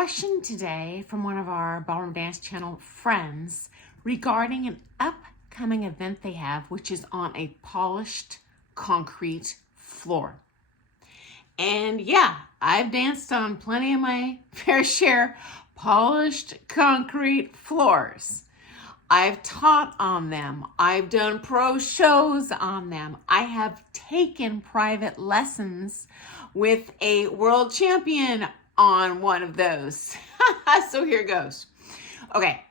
question today from one of our Ballroom Dance Channel friends regarding an upcoming event they have, which is on a polished concrete floor. And yeah, I've danced on plenty of my fair share polished concrete floors. I've taught on them. I've done pro shows on them. I have taken private lessons with a world champion on one of those. So here goes. Okay.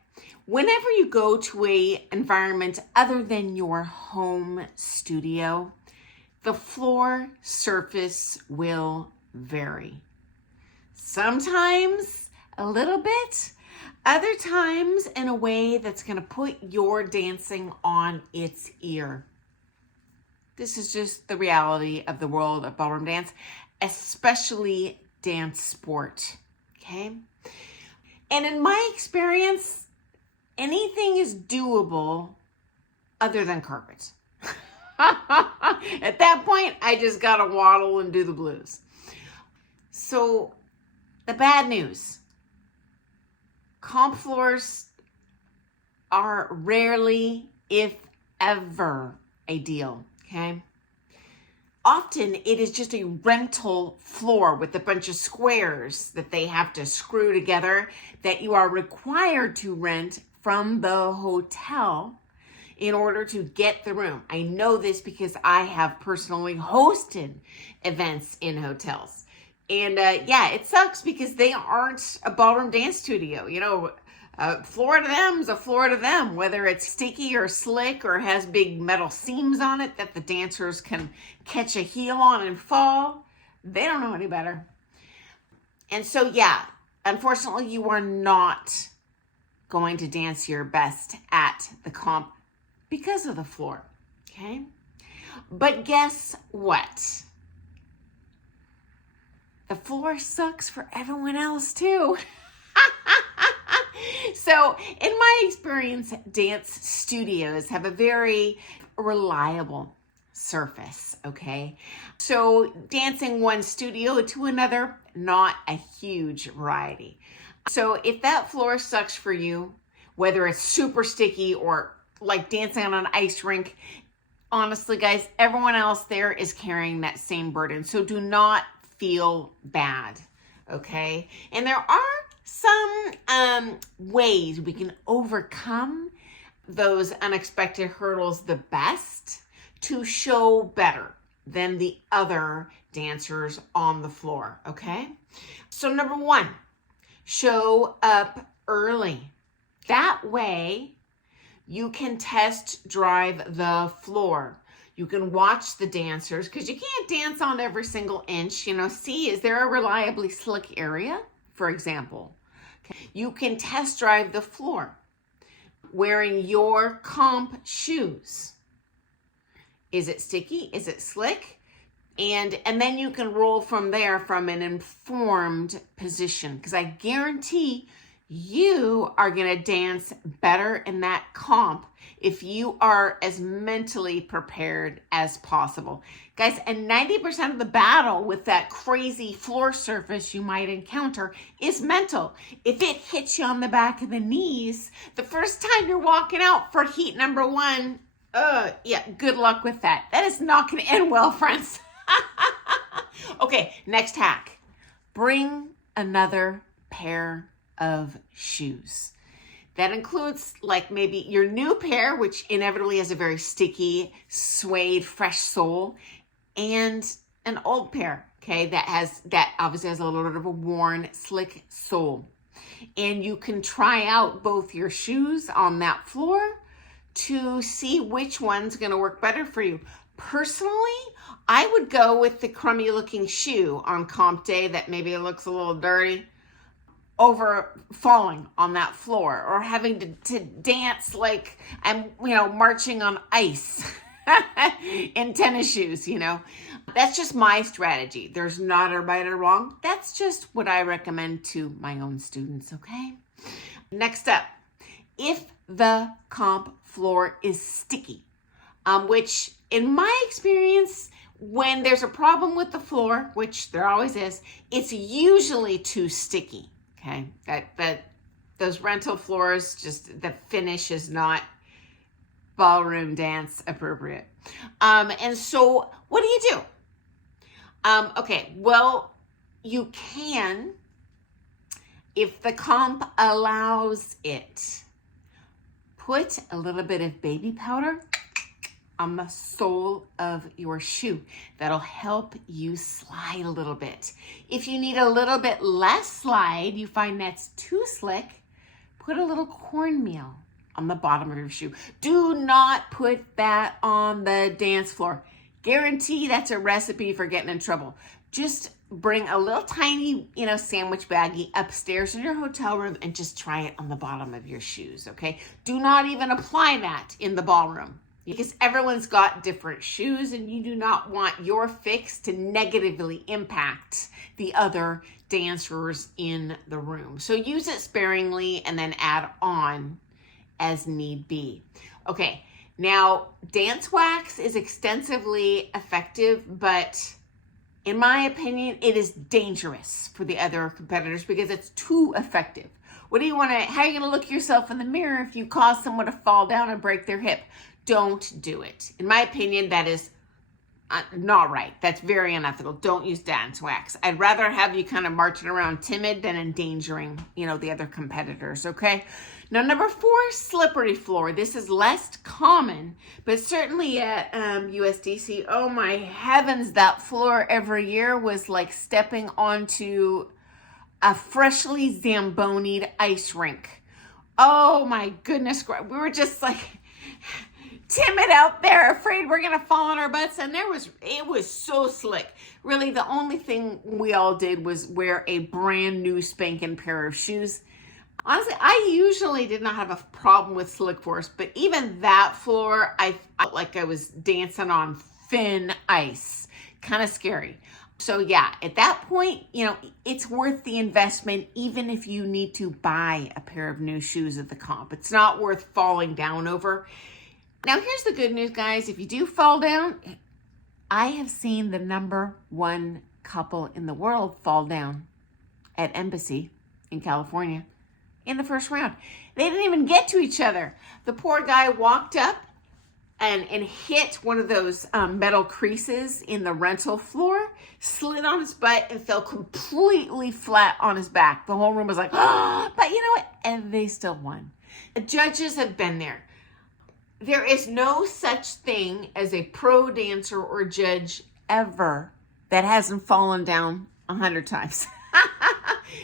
Whenever you go to an environment other than your home studio, the floor surface will vary. Sometimes a little bit, other times in a way that's going to put your dancing on its ear. This is just the reality of the world of ballroom dance, especially dance sport, okay? And in my experience, anything is doable other than carpet. At that point, I just gotta waddle and do the blues. So the bad news, comp floors are rarely, if ever, a deal, okay? Often it is just a rental floor with a bunch of squares that they have to screw together that you are required to rent from the hotel in order to get the room. I know this because I have personally hosted events in hotels. And yeah, it sucks because they aren't a ballroom dance studio. You know, a floor to them is a floor to them, whether it's sticky or slick or has big metal seams on it that the dancers can catch a heel on and fall. They don't know any better. And so, yeah, unfortunately, you are not going to dance your best at the comp because of the floor, okay? But guess what? The floor sucks for everyone else too. So in my experience, dance studios have a very reliable surface, okay? So dancing one studio to another, not a huge variety. So if that floor sucks for you, whether it's super sticky or like dancing on an ice rink, honestly, guys, everyone else there is carrying that same burden. So do not feel bad, okay? And there are some ways we can overcome those unexpected hurdles the best to show better than the other dancers on the floor, okay? So number one, show up early. That way you can test drive the floor. You can watch the dancers because you can't dance on every single inch. You know, see, is there a reliably slick area, for example? Okay. You can test drive the floor wearing your comp shoes. Is it sticky? Is it slick? And then you can roll from there from an informed position, because I guarantee you are going to dance better in that comp if you are as mentally prepared as possible. Guys, and 90% of the battle with that crazy floor surface you might encounter is mental. If it hits you on the back of the knees, the first time you're walking out for heat number one, yeah, good luck with that. That is not going to end well, friends. Okay, next hack. Bring another pair of shoes. That includes like maybe your new pair, which inevitably has a very sticky, suede, fresh sole, and an old pair, okay, that obviously has a little bit of a worn, slick sole. And you can try out both your shoes on that floor to see which one's going to work better for you. Personally, I would go with the crummy looking shoe on comp day that maybe looks a little dirty over falling on that floor or having to dance like I'm, marching on ice in tennis shoes, That's just my strategy. There's not a right or wrong. That's just what I recommend to my own students, okay? Next up, if the comp floor is sticky, which in my experience, when there's a problem with the floor, which there always is, it's usually too sticky. Okay, those rental floors, just the finish is not ballroom dance appropriate. And so what do? Okay, well, you can, if the comp allows it, put a little bit of baby powder on the sole of your shoe. That'll help you slide a little bit. If you need a little bit less slide, you find that's too slick, put a little cornmeal on the bottom of your shoe. Do not put that on the dance floor. Guarantee that's a recipe for getting in trouble. Just bring a little tiny, sandwich baggie upstairs in your hotel room and just try it on the bottom of your shoes, okay? Do not even apply that in the ballroom because everyone's got different shoes and you do not want your fix to negatively impact the other dancers in the room. So use it sparingly and then add on as need be. Okay, now dance wax is extensively effective, but in my opinion, it is dangerous for the other competitors because it's too effective. How are you going to look yourself in the mirror if you cause someone to fall down and break their hip? Don't do it. In my opinion, that is not right. That's very unethical. Don't use dance wax. I'd rather have you kind of marching around timid than endangering, the other competitors, okay? Now, number 4, slippery floor. This is less common, but certainly at USDC, oh my heavens, that floor every year was like stepping onto a freshly Zambonied ice rink. Oh my goodness, we were just like timid out there, afraid we're gonna fall on our butts, and it was so slick. Really, the only thing we all did was wear a brand new spanking pair of shoes. Honestly, I usually did not have a problem with slick floors, but even that floor, I felt like I was dancing on thin ice. Kind of scary. So yeah, at that point, it's worth the investment, even if you need to buy a pair of new shoes at the comp. It's not worth falling down over. Now, here's the good news, guys. If you do fall down, I have seen the number 1 couple in the world fall down at Embassy in California in the first round. They didn't even get to each other. The poor guy walked up and hit one of those metal creases in the rental floor, slid on his butt, and fell completely flat on his back. The whole room was like, oh, but you know what? And they still won. The judges have been there. There is no such thing as a pro dancer or judge ever that hasn't fallen down 100 times.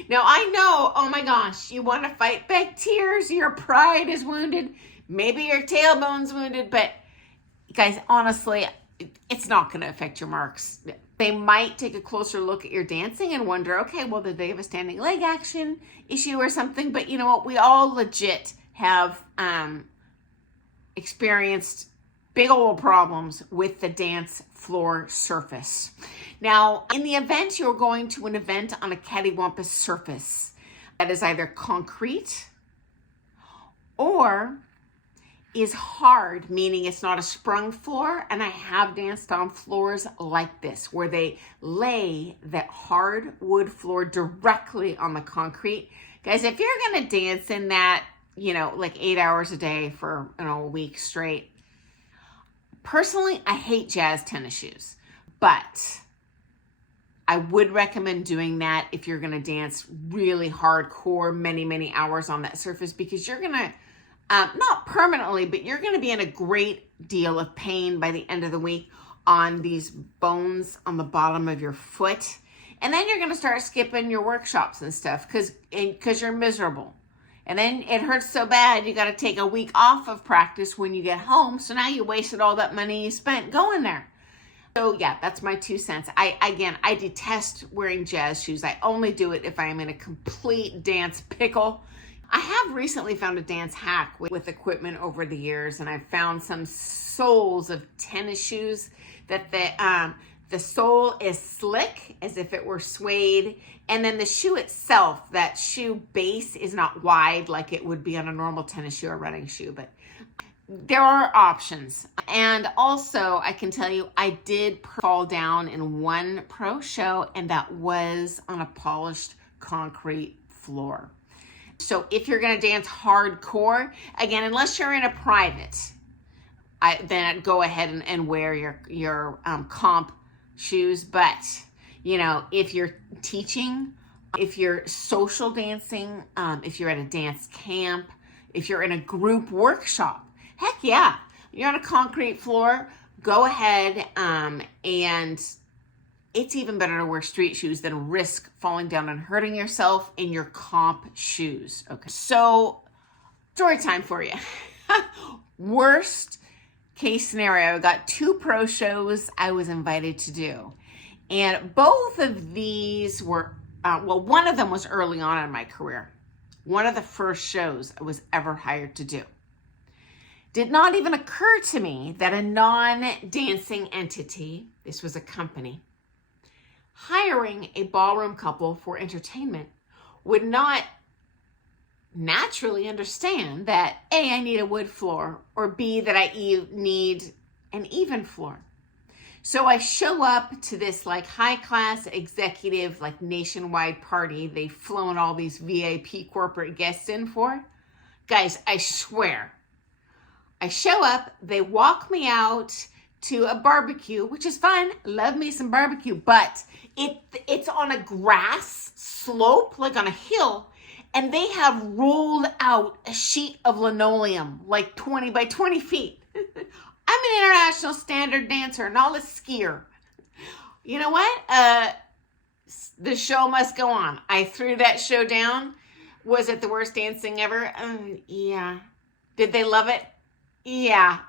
Now, I know, oh my gosh, you want to fight back tears, your pride is wounded, maybe your tailbone's wounded, but guys, honestly, it's not going to affect your marks. They might take a closer look at your dancing and wonder, okay, well, did they have a standing leg action issue or something? But you know what? We all legit have experienced big old problems with the dance floor surface. Now, in the event you're going to an event on a cattywampus surface that is either concrete or is hard, meaning it's not a sprung floor, and I have danced on floors like this where they lay that hard wood floor directly on the concrete. Guys, if you're gonna dance in that, like 8 hours a day for a week straight, personally, I hate jazz tennis shoes, but I would recommend doing that if you're gonna dance really hardcore, many hours on that surface, because you're gonna, not permanently, but you're gonna be in a great deal of pain by the end of the week on these bones on the bottom of your foot. And then you're gonna start skipping your workshops and stuff because you're miserable. And then it hurts so bad, you got to take a week off of practice when you get home. So now you wasted all that money you spent going there. So yeah, that's my 2 cents. I detest wearing jazz shoes. I only do it if I am in a complete dance pickle. I have recently found a dance hack with equipment over the years, and I've found some soles of tennis shoes that the sole is slick as if it were suede, and then the shoe itself, that shoe base is not wide like it would be on a normal tennis shoe or running shoe, but there are options. And also, I can tell you, I did fall down in one pro show, and that was on a polished concrete floor. So if you're going to dance hardcore, again, unless you're in a private, then go ahead and wear your comp shoes. But, you know, if you're teaching, if you're social dancing, if you're at a dance camp, if you're in a group workshop, heck yeah, you're on a concrete floor, go ahead, and it's even better to wear street shoes than risk falling down and hurting yourself in your comp shoes. Okay, so story time for you. Worst case scenario, I got 2 pro shows I was invited to do. And both of these were, one of them was early on in my career. One of the first shows I was ever hired to do. Did not even occur to me that a non-dancing entity, this was a company, hiring a ballroom couple for entertainment would not naturally understand that A, I need a wood floor, or B, that I need an even floor. So I show up to this like high class executive, like nationwide party they've flown all these VIP corporate guests in for. Guys, I swear, I show up, they walk me out to a barbecue, which is fun. Love me some barbecue, but it's on a grass slope, like on a hill, and they have rolled out a sheet of linoleum, like 20 by 20 feet. I'm an international standard dancer, not a skier. You know what? The show must go on. I threw that show down. Was it the worst dancing ever? Yeah. Did they love it? Yeah.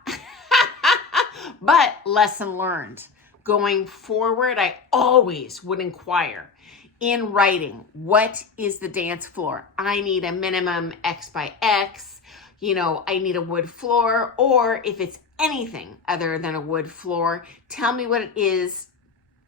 But lesson learned. Going forward, I always would inquire in writing, what is the dance floor? I need a minimum X by X. You know, I need a wood floor, or if it's anything other than a wood floor, tell me what it is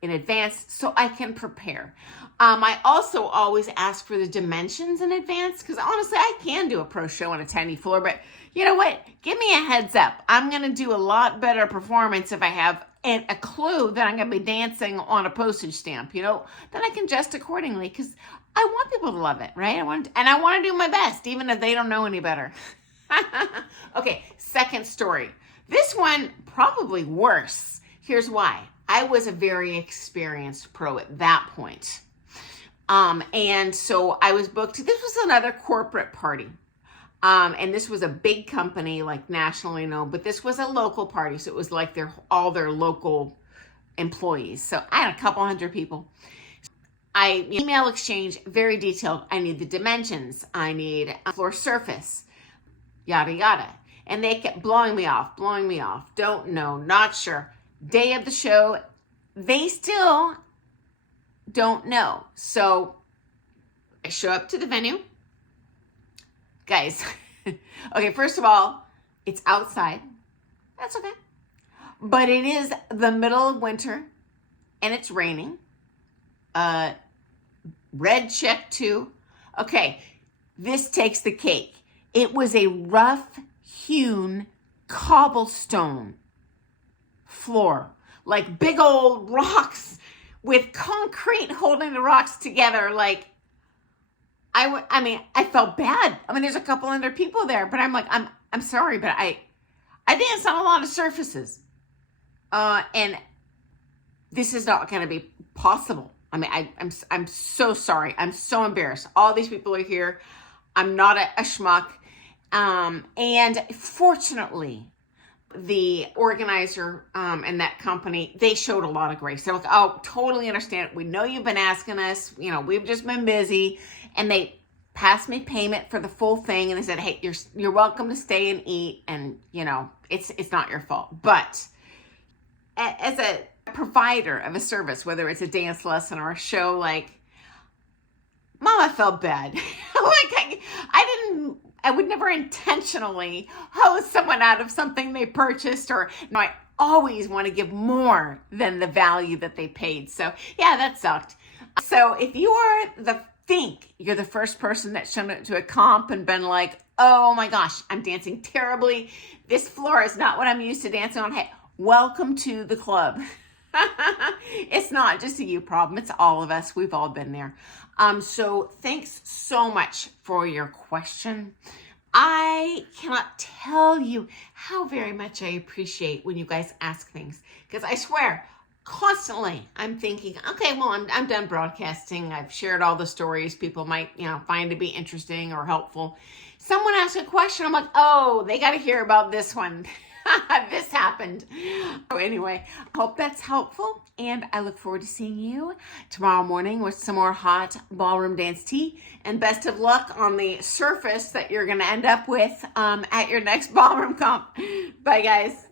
in advance so I can prepare. I also always ask for the dimensions in advance, because honestly, I can do a pro show on a tiny floor, but you know what? Give me a heads up. I'm going to do a lot better performance if I have a clue that I'm going to be dancing on a postage stamp, you know, then I can adjust accordingly, because I want people to love it, right? I want to do my best, even if they don't know any better. Okay, second story. This one probably worse. Here's why. I was a very experienced pro at that point. And so I was booked. This was another corporate party. And this was a big company, like nationally known, but this was a local party. So it was like all their local employees. So I had a couple hundred people. Email exchange, very detailed. I need the dimensions. I need a floor surface, yada, yada. And they kept blowing me off. Don't know, not sure. Day of the show, they still don't know. So I show up to the venue. Guys, okay, first of all, it's outside. That's okay. But it is the middle of winter and it's raining. Red check too. Okay, this takes the cake. It was a rough-hewn cobblestone floor, like big old rocks with concrete holding the rocks together. Like, I felt bad. I mean, there's a couple other people there, but I'm like, I'm sorry, but I dance on a lot of surfaces. And this is not going to be possible. I mean, I'm so sorry. I'm so embarrassed. All these people are here. I'm not a schmuck. And fortunately, the organizer and that company, they showed a lot of grace. They're like, oh, totally understand. We know you've been asking us. You know, we've just been busy. And they passed me payment for the full thing. And they said, hey, you're welcome to stay and eat. And, you know, it's not your fault. But as a provider of a service, whether it's a dance lesson or a show, like, Mama felt bad. Like, I would never intentionally hose someone out of something they purchased, or no, I always want to give more than the value that they paid. So yeah, that sucked. So if you are you're the first person that's shown up to a comp and been like, oh my gosh, I'm dancing terribly. This floor is not what I'm used to dancing on. Hey, welcome to the club. It's not just a you problem. It's all of us. We've all been there. So thanks so much for your question. I cannot tell you how very much I appreciate when you guys ask things, because I swear, constantly I'm thinking, okay, well, I'm done broadcasting. I've shared all the stories people might, find to be interesting or helpful. Someone asks a question, I'm like, oh, they got to hear about this one. This happened. So anyway, I hope that's helpful, and I look forward to seeing you tomorrow morning with some more hot ballroom dance tea, and best of luck on the surface that you're going to end up with at your next ballroom comp. Bye, guys.